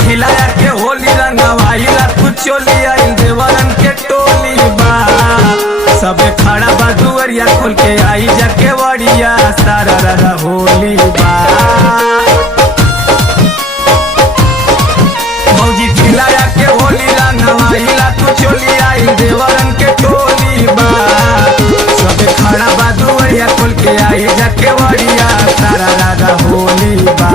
खिलाया के होली रंगवाइला कुचोलिया देवरन के टोली बा सबे खड़ा बा दुवरिया खोल के आई जाके वड़िया सारा रारा होली बा मौजी खिलाया के होली रंगवाइला कुचोलिया देवरन के टोली बा सबे खड़ा बा दुवरिया खोल के आई जाके वड़िया सारा रारा होली बा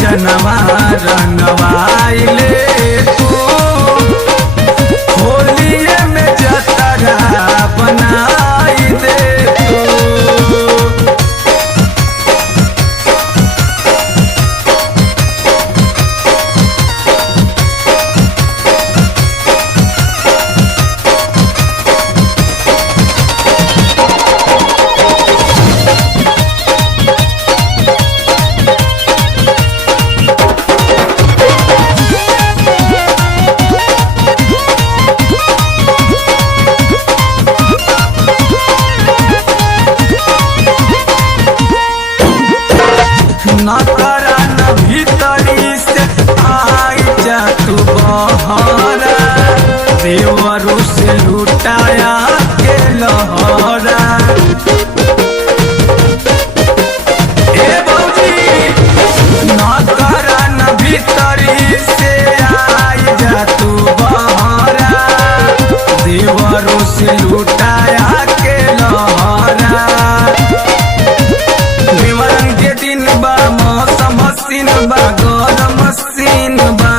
जनवा रंगवाइले तू होलिये में जतरा बनाई दे तू। नकरा न भीतरी से आई जा तू बहरा देवरू से लुटाया के लहरा ए बौजी नकरा न भीतरी से आई जा तू बहरा देवरू से लुटाया के लहरा मौसम हसीन बा गरम मसीन बा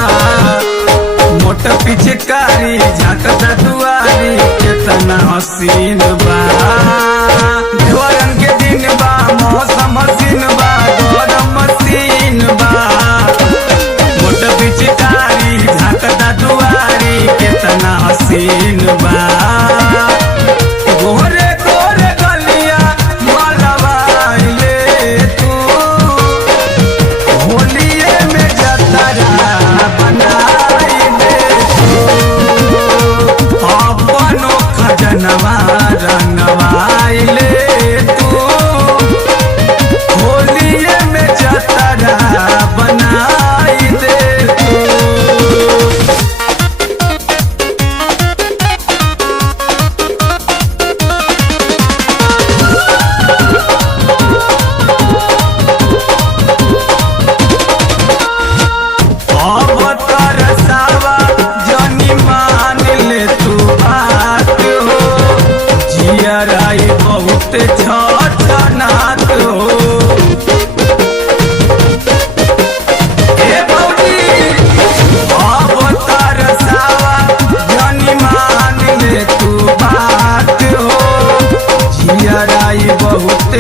मोट पिचकारी झाकता दुआरी केतना हसीन बा देवरन के दिन बा मौसम हसीन बा गरम मसीन बा मोट पिचकारी झाकता दुआरी केतना हसीन बा गोरे गोरे गलिया मलवाइले तू होलिये में जतरा बनाई दे तू अपनो खजनवा रंगवाइले तू होलिये में जतरा बनाई दे तू। बहुत छनात हो ए बौजी अब तरसावा जनी मान ले तू बात हो जियराई बहुत